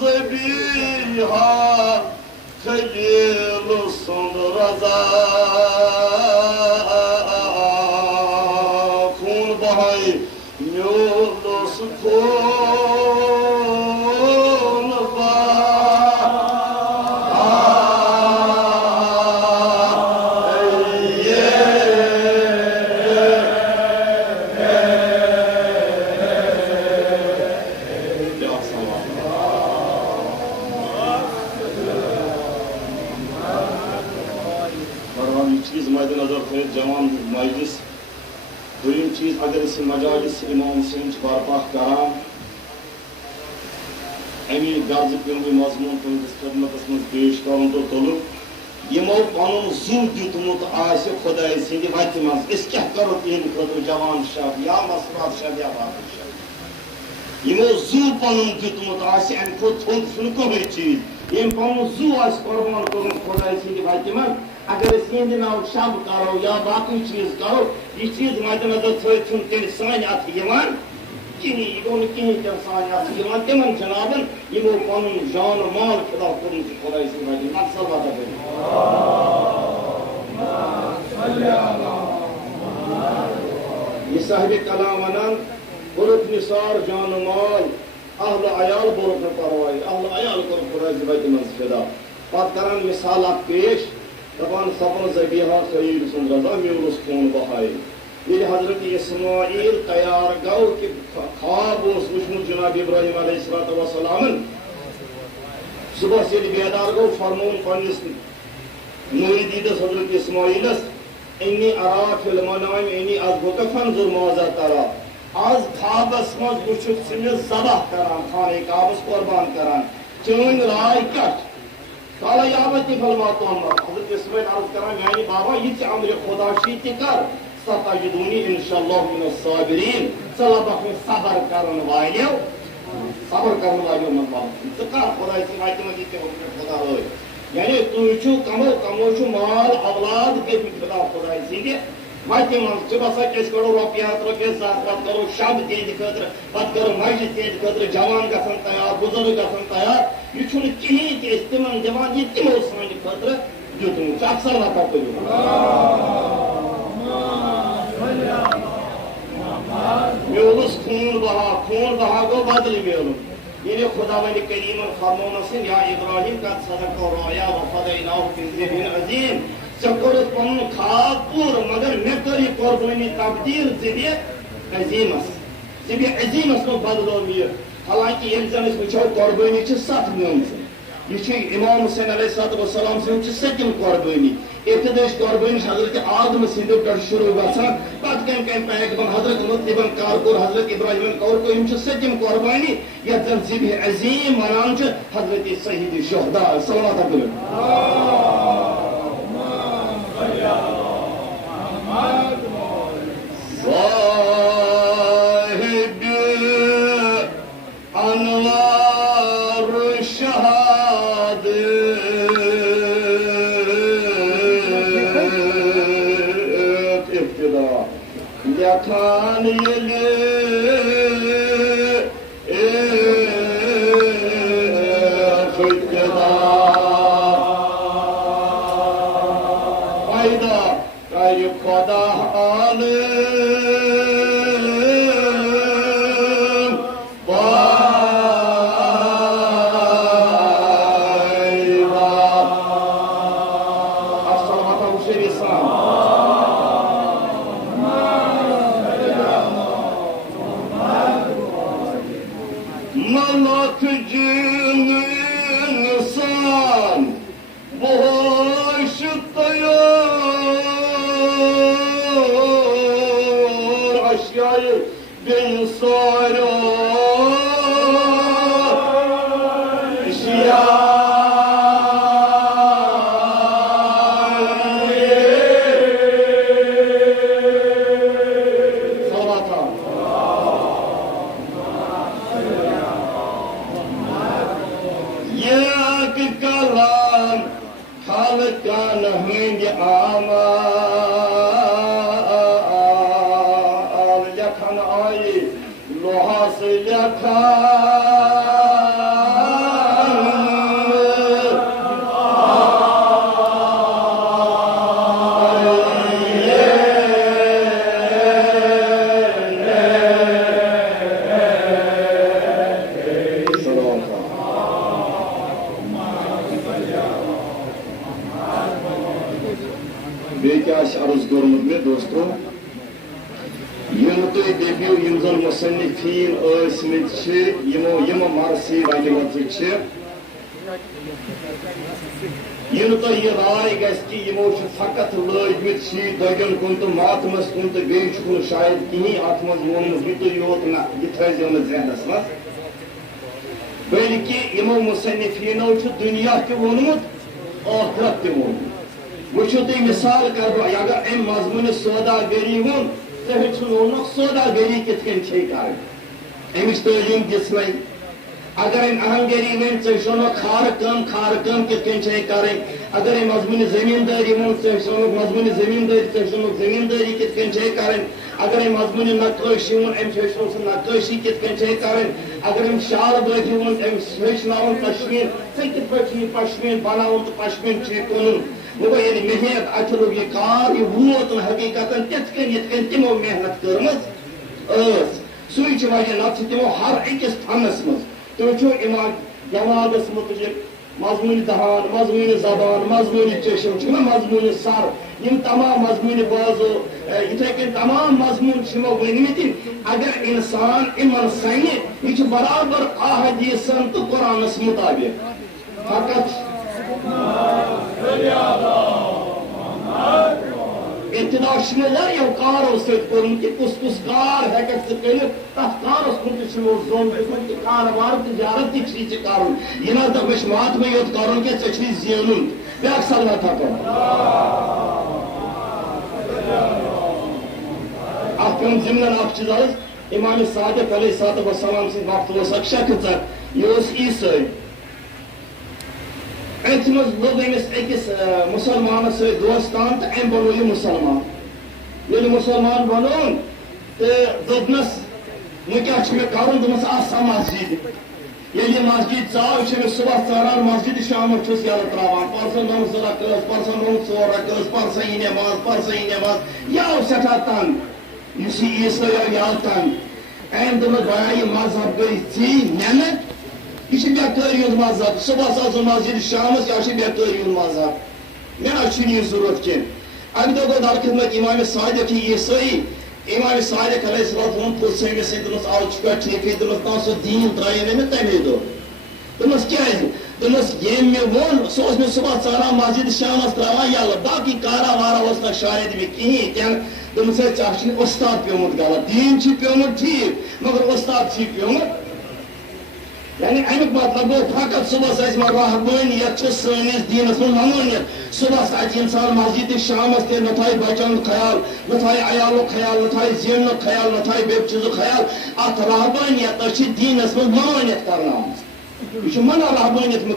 Zebiha Khalil Sundraza Khun Bahai Yunus Khun जवान मजलिस दोयम चीज अगर मजालिस इमाम हुसैन बर्पा करान अमी गर्ज पे मजमून तुंदिस खदमतस मज पेश कर तो तुलु यमो पन जू दितमुत आसे खुदाई सिंद वत मज अस क्या करो तिहंद खुद जवान शब या मसरात शब या बाकी शब यमो जू पन दितमुत आसे अम खुद थोद सुन कोई चीज यम पन जू आस कुर्बान कर खुदाई सिंद वत मज अगर इहद नाव शब करो या बाकी चीज करो यह चीज मद्देनजर थो तेल सान अथ कहीं यह गो कहीं तम सान अथ तम जनाबन यमो पन जान माल खुदा कोर खुदा यह साहिब कलाम वनान बुरुख निसार जान माल अहल अयाल बुरुख न परवाय अहल अयाल कोर खुदा मज फिदा पत करान मिसाल पेश दपान सपन ज़बीहा खलील सुंदरज़ा म्यूनुस खून बहाए ये हजरत इस्माइल तैयार गौ कि ख्वाब वुचमुत जनाब इब्राहिम अलैहिस्सलाम सुबह से बेदार गो फरमोन पन्निस मुरीदीदस हजरत इस्माइलस इन्नी अरा फिल मनाम इन्नी अज़बुका फंजुर माज़ा तरा आज ख्वाबस मज वुचुक सिमे ज़बह करान खाने काबस कुर्बान करान चोन राय क्या काला यावती फलमा तो हजरत इस्माइल अर्ज करा यानी बाबा ये अमर खुदा शी कर सताजिदूनी इंशाअल्लाह मिनस साबिरीन सलाबक में सबर करन वालियो मतलब सका खुदा से वायते में जीते खुदा हो यानी तू छु कमो छु माल औलाद के खुदा खुदा से वायते में सुबह केस करो रुपया साथ बात करो शब्द तेज खतर बात करो मस्जिद तेज खतर जवान गसन तैयार बुजुर्ग गसन तैयार यह छु कहीं ते इस्तेमाल जवान ये तिमो सान खतर जुतु अक्सर ना करते म्यूनुस खून बहा गो बदल मेलुन ये खुदावंद करीम फरमोन सिन या इब्राहिम का सदक रोया व फदैनाहु बिज़िबिन अजीम चकोर पन खाब पूर मगर मे करी कुर्बानी तब्दील ज़िबे अजीमस को बदलो मिय हालांकि ये जन वुचो कुर्बानी छ 7 मेम ये इमाम हुसैन अलैहिस्सलाम से सतम कुर्बानी इब्तदाई कुर्बानी हजरत आदम सिंध पे शुरू गसान पत कम पैगंबर हजरत मुतलिबन कारकोर हजरत इब्राहिम कौर को यम सतम कुर्बानी या जन ज़िबह अजीम मनान हजरत सईद शुहदा सल्लल्लाहु अलैहि खान ये फायदा खुदा लोहा से लिखा अर्ज कोर्मुत में दोस्तों यम तुम दपो यम जन मुसन्निफीन यमो मरसी रटमत यह यह राय गि यमो फकत लगित शीत दगन कुन तो मातमस कुन तो बेन शायद कहीं अत मज वोनमुत यह योत ना यह थो जहनस मज बल्कि यमो मुसन्निफीनो दुनिया तह वोनमुत आखिरत तह वोनमुत वो तुम मिसाल कर अगर अम मजमून सौदागरी वोन तो सौदागरी कित कर अमिश तलीम दिस अगर अहंगरी वन खार कम कित कर अगर मजमून जमींदारी वन मजमून जमींदारी जमींदारी कित कर अगर मजमून नक्काशी वन नक्काशी कित कर अगर शाल बाजी वन हेचन पश्मीन कित पश्मीन बनान तो पश्मीन कुन वो ये मेहनत अचल यह कार यह वोत हकीकत तिथ तमो मेहनत कर्म सू वजह नत तमो हर अकिस फनस मज तुम जमातस मुतलिक मजमून दहान मजमून जबान मजमून चशम मजमून सर यम तमाम मजमून बाजो इथे कन तमाम मजमून वनमित अगर इंसान इमन सन यह बराबर अहदीसन तो कुरानस मुताबिक फकत इब्तिदा वारियों कारों सत्म कि कुस कार हेकक कर तथ कारस कुन जोन दिखुत कि कारबार तजारत तह कर यह ना दप मातम योत कर जेन ब्याक सलमत कर अम जिमन चीज इमाम सादिक अलैहिस्सलाम सद वक्त शख्स यह ईसाई अत मज लोग अकिस मुसलमान दोस्तान तो अम बनो यह मुसलमान ये मुसलमान बनोन तो दोपनस वो क्या मे कर दोपस आ मस्जिद ये मस्जिद चाव सुबह चारान मस्जिद शाम यल त्रावान परसन दोन 2 रकात परसन दोन 4 रकात परसन नमाज याव सठा तंग ईसाई याव तंग अम दोप बया यह मजहब गई थी नन यह बेकारी मजहब सुबह मस्जिद शाम बेकारी मजहब मे ना जरूरत कह अमे दो गो दर खिदमत इमाम सादिक ईसाई इमाम सादिक अलैहिस्सलाम पुलिस आओ ठीक ना सो दीन त्रे मे तमे दो दोपस क्या ये मे वोन सह मे सुबह चारान मस्जिद शाम त्रावान यल बाकी कारा वारा ना शायद मे कहें दोपस उस्ताद प्योमुत गलत दीन प्योमुत ठीक मगर उस्ताद प्योमुत यानी अमुक मतलब गो फकत सुबह रहबानियत सैनिस दीनस मज ममानियत सुबह इंसान मस्जिद शाम ते न थे बचन ख्याल न थे अयाल ख्याल न थे जेन ख्याल न थे बे चीज ख्याल अत रहबानियत दीनस मज ममानियत करना यह मना रहबानियत मह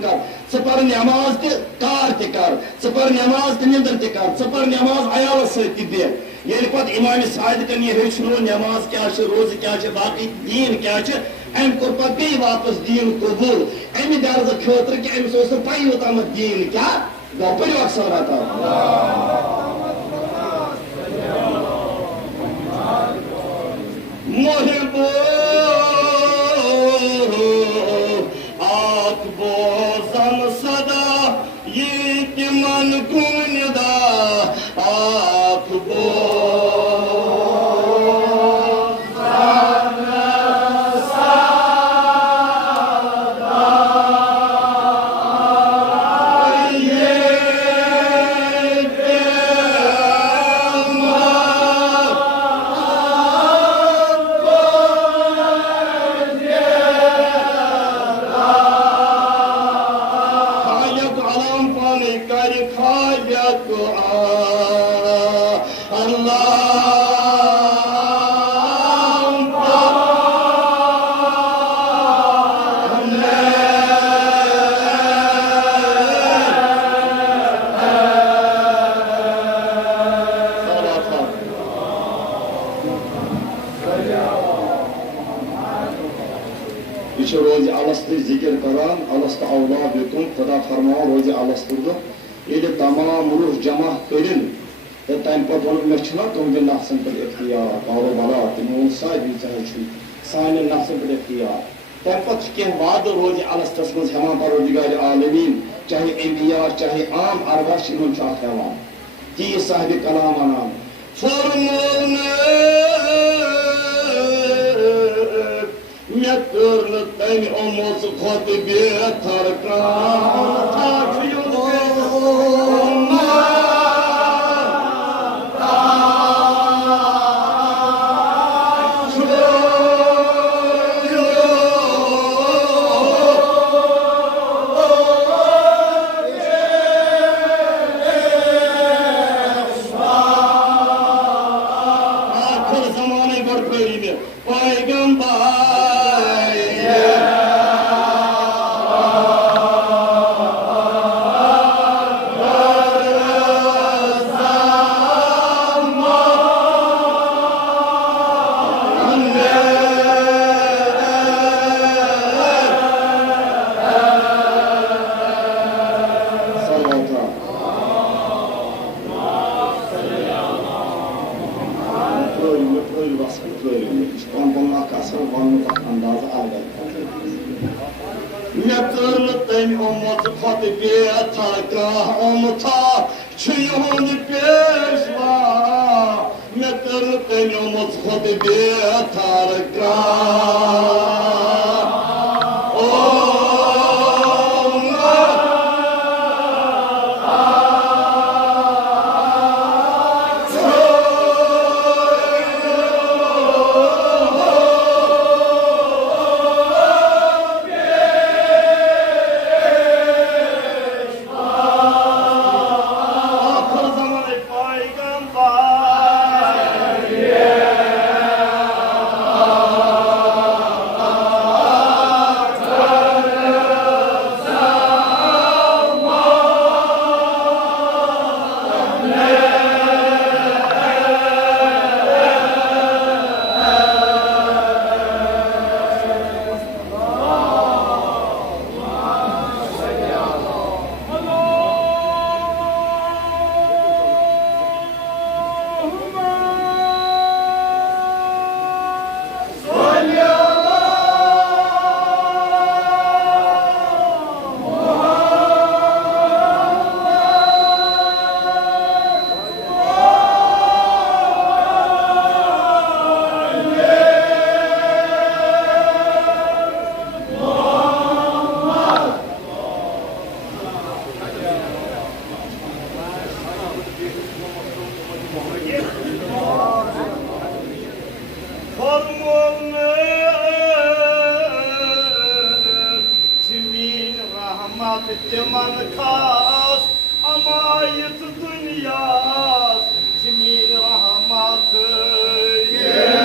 कर नमाज कार कर नमाज निंदर कर नमाज अयाल सत बे ये पे इमाम सादिकन यह हेचनो नमाज क्या रोज क्या बाकी दीन क्या अम कोर पे वापस दीन कबूल अमि गर्ज खतर कि अमिस पी योतम दीन क्या गो पो अक्सर मोहबो आख बोजन सदा ये मन कुनदा आख बो रोज अलस्तु जिक्र करान अलस्त औलाद खुदा फरमाओ रोज अलस्तु ये तमाम रूह जमा कर तम पे वो मे तुंद नफ्सन पे इख्तियार कारो बला तमो सान नफ्सन पे इख्तियार तम पे कह वाद रोज अलस्तस मज हेवान परवरदिगार आलमीन चाहे अंबिया चाहे आम अरवा हेवान ती sahibi kalam anam. Formul Mekturlu temi omuz khatibi tarkan takiyun Yeah.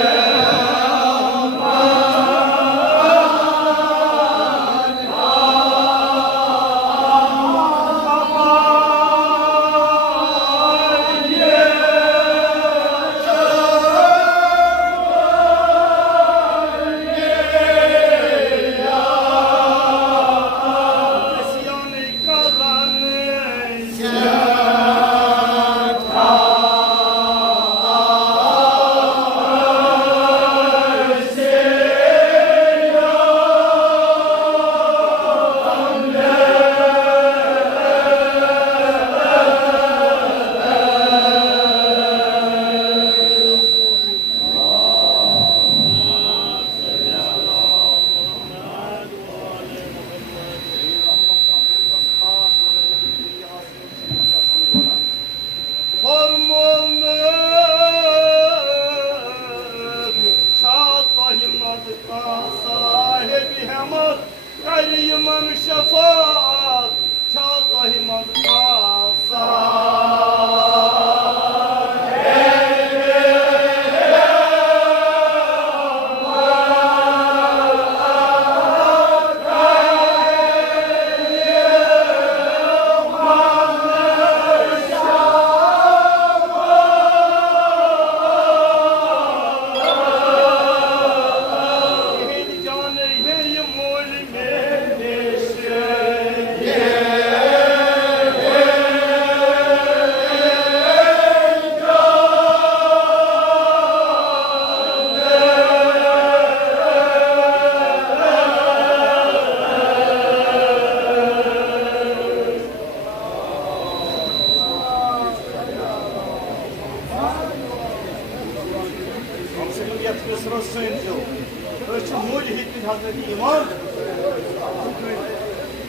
الإيمان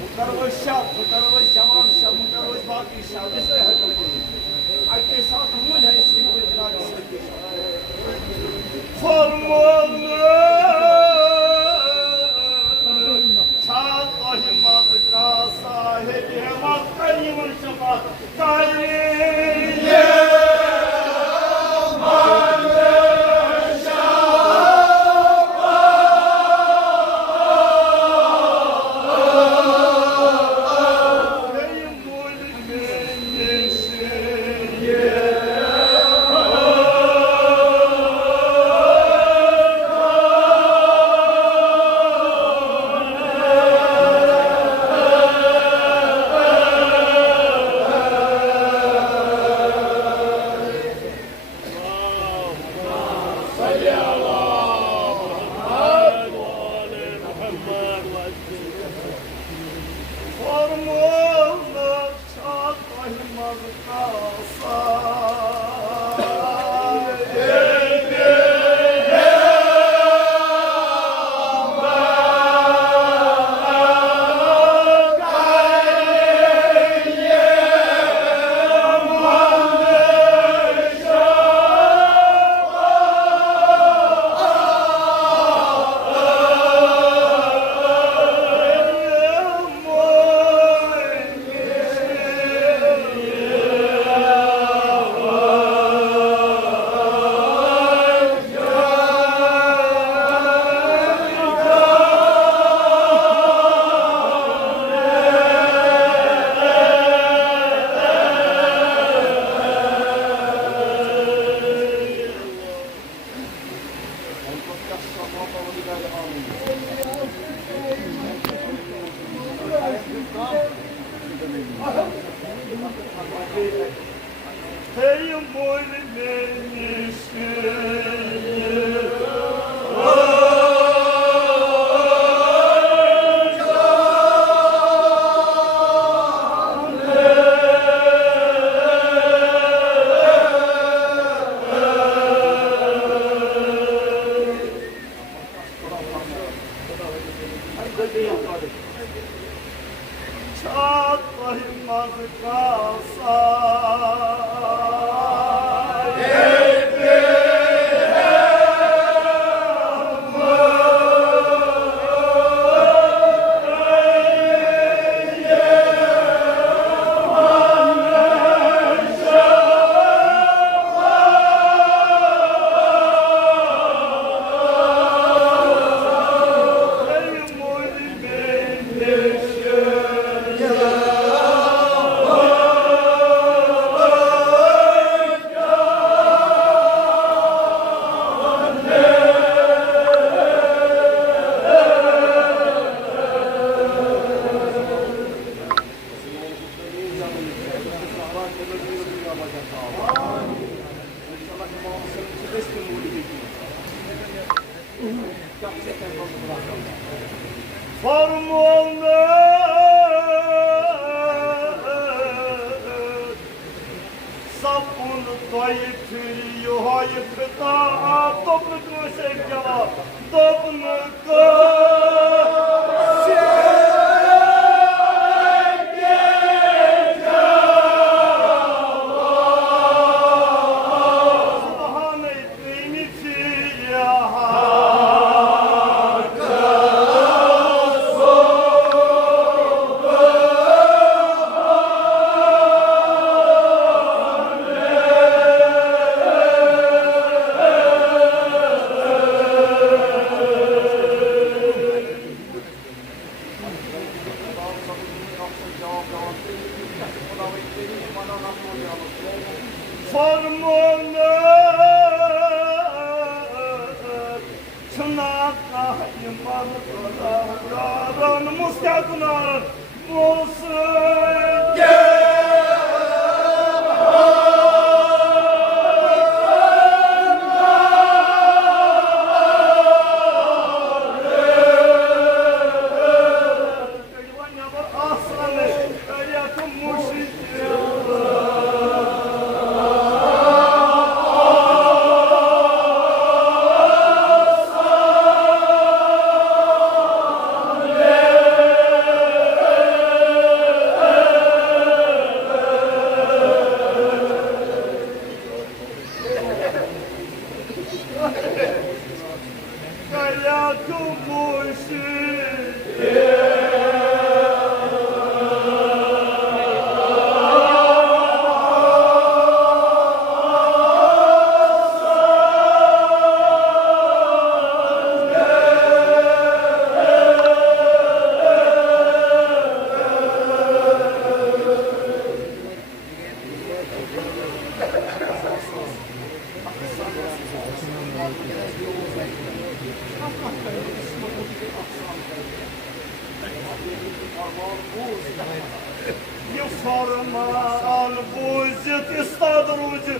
مقرب الشاب مقرب الجمال الشاب مقرب باقي الشاب يستحق حتى صوتهم لها يسمعون البلاد صاحب مقدار صاحب مقدار منشفات يفرمان بوزت استدرج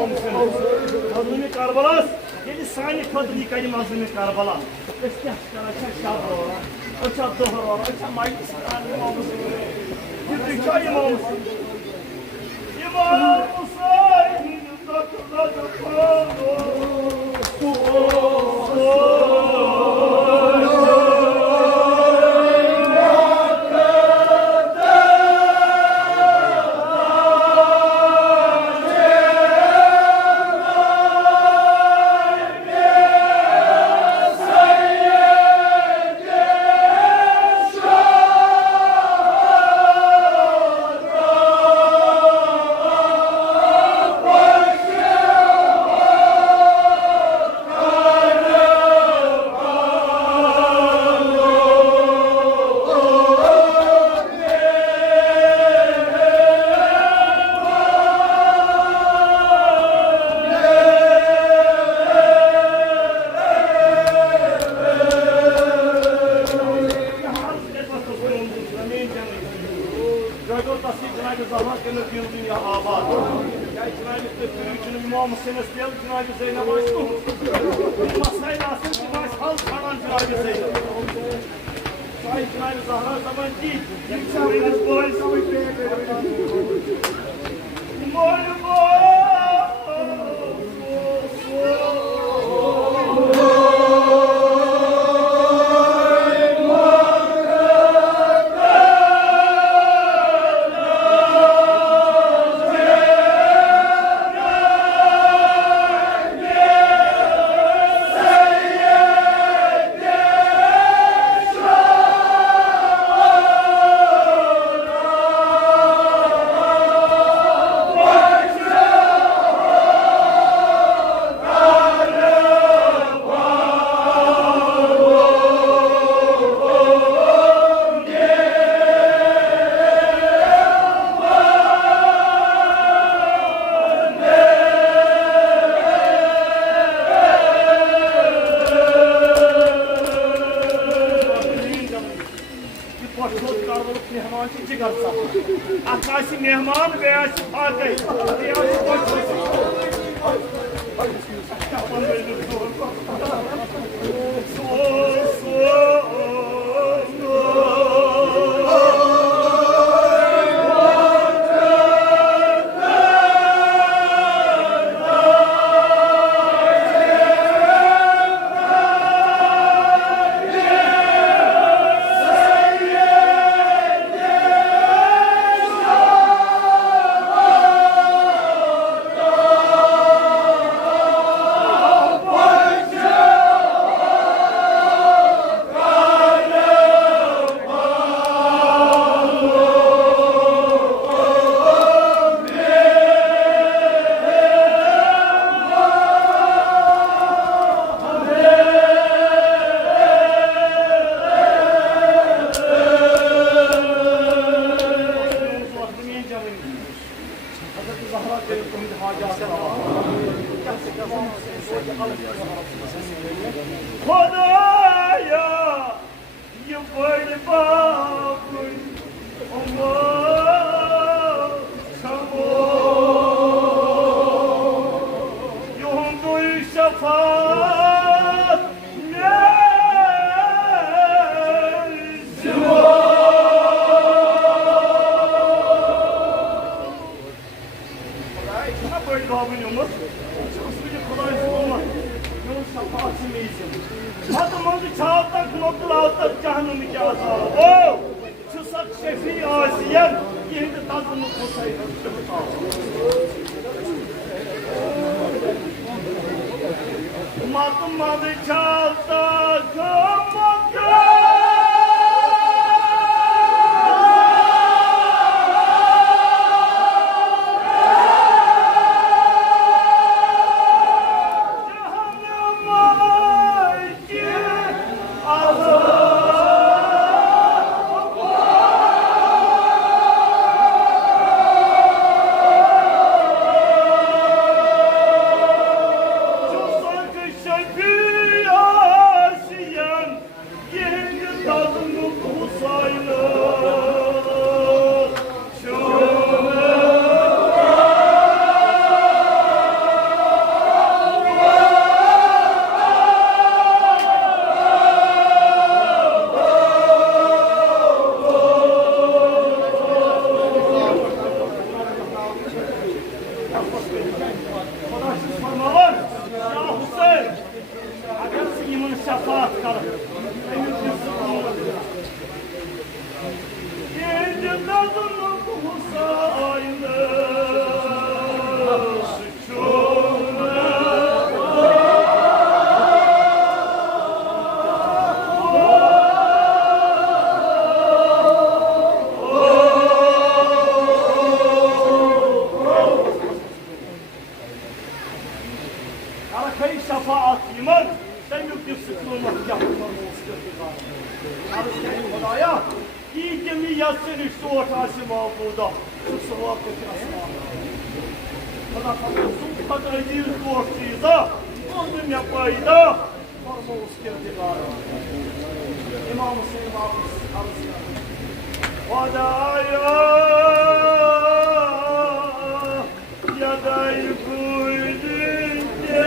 olmuşsun. Hazreti Karbalas. Yedi saniye kadını yıkayım Hazreti Karbalas. Eski aşklara çeşitler var. Öçak doğru var. Öçak mayık sıkıntı olmuşsun. Bir yıkayım olmuşsun. İmam Hüseyin takıladı Arakayı şefaat iman, sen yüklü sıkılmak yapmam olsun. Arızken Hudaya, iyi gemi yatsın üstü ortası mağbuda. Kusura vakti asma. Kada kapısın kadar değil korkuyda, oldum yapayı da, forma uskirdigarı. İmam Hüseyin arızken. Hudaya, yadayı koydun ki.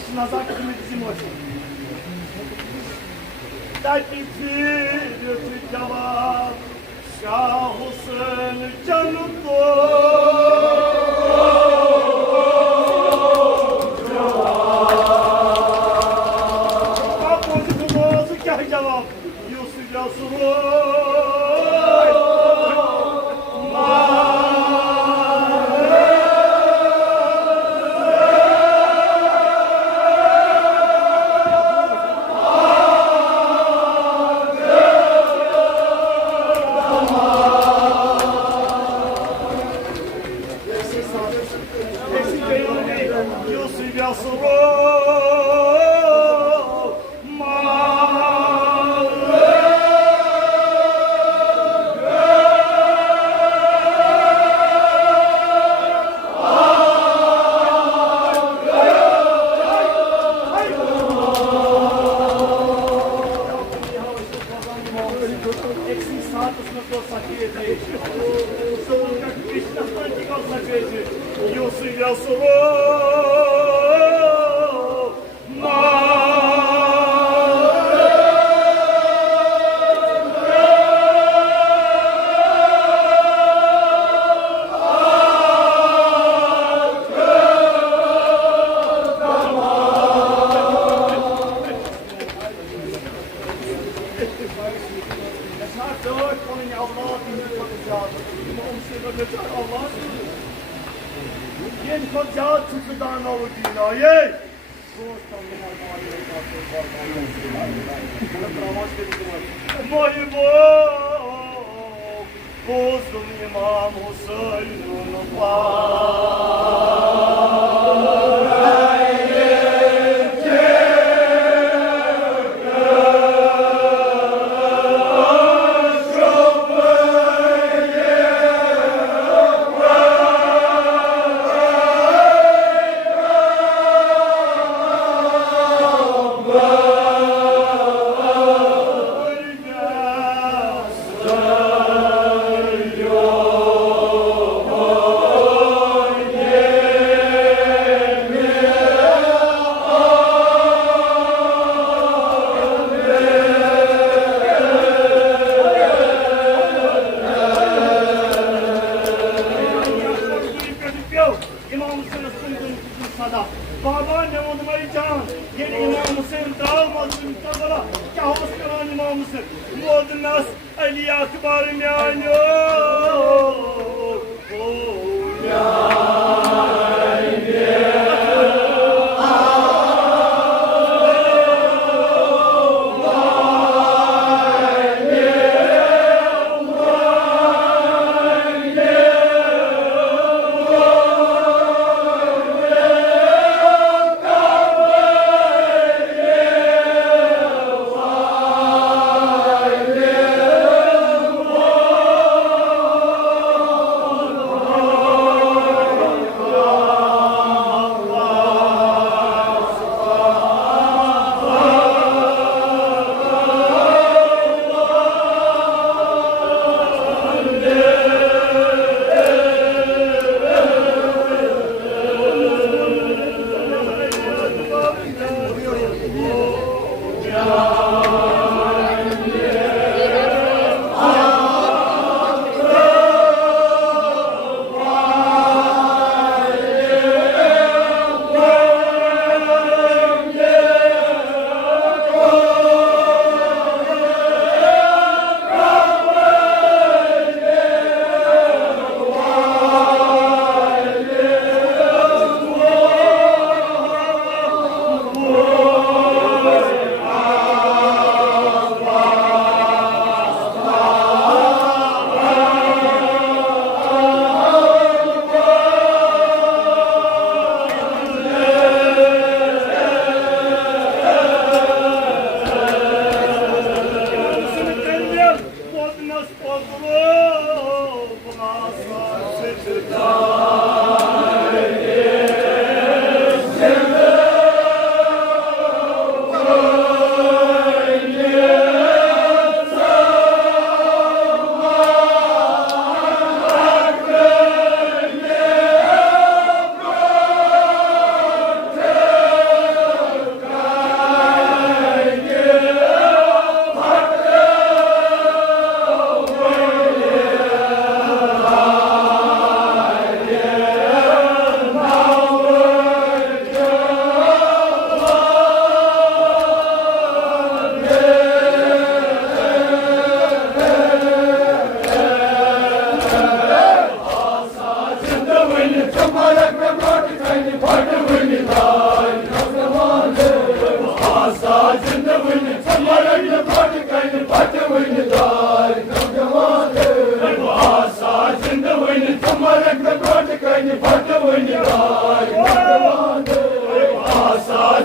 alkış nazaketimiz bizim olsun. Dertli tüyürtü cevap Şahus'un canıdır. Cevap Yusuf Yasuruy Yusuf Yasuruy Yusuf Yasuruy Yen koca tutudan o dünyayı Boyu bozdum İmam Hüseyin'in Babaannem adıma can, yeni İmam Hüseyin dağılmasın tadala, kahvas kalan İmam Hüseyin, muadın nas, Ali akbarım yani.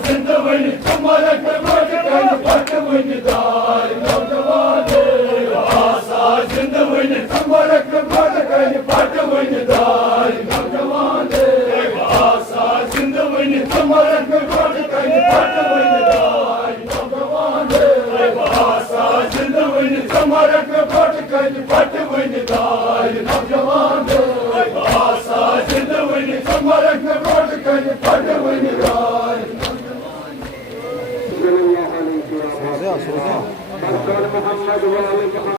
जिंदवनी कमर के but कन पट one दार नौजवान आसा जिंदवनी कमर के but कन पट one दार नौजवान आसा जिंदवनी कमर के बट कन पट वन दार नौजवान आसा जिंदवनी कमर के बट कन पट वन दार नौजवान आसा जिंदवनी कमर के बट कन पट वन दार सोचा